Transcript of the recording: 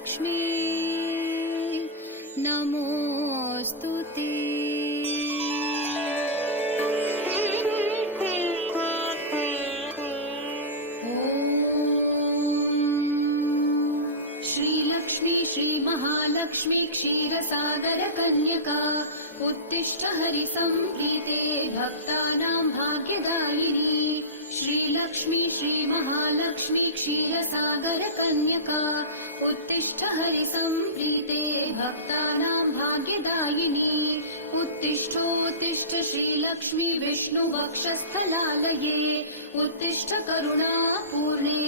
श्रीमहालक्ष्मी नमोऽस्तु ते। श्रीलक्ष्मी श्रीमहालक्ष्मी क्षीरसागर कन्यका उत्तिष्ठ हरिसंप्रीते भक्तानां भाग्यदायिनी। श्रीलक्ष्मी श्रीमहालक्ष्मी क्षीरसागर कन्यका उत्तिष्ठ हरिसंप्रीते भक्तानां भाग्यदायिनी। उत्तिष्ठोत्तिष्ठ श्रीलक्ष्मी विष्णुवक्षस्थलालये उत्तिष्ठ करुणापूर्णे।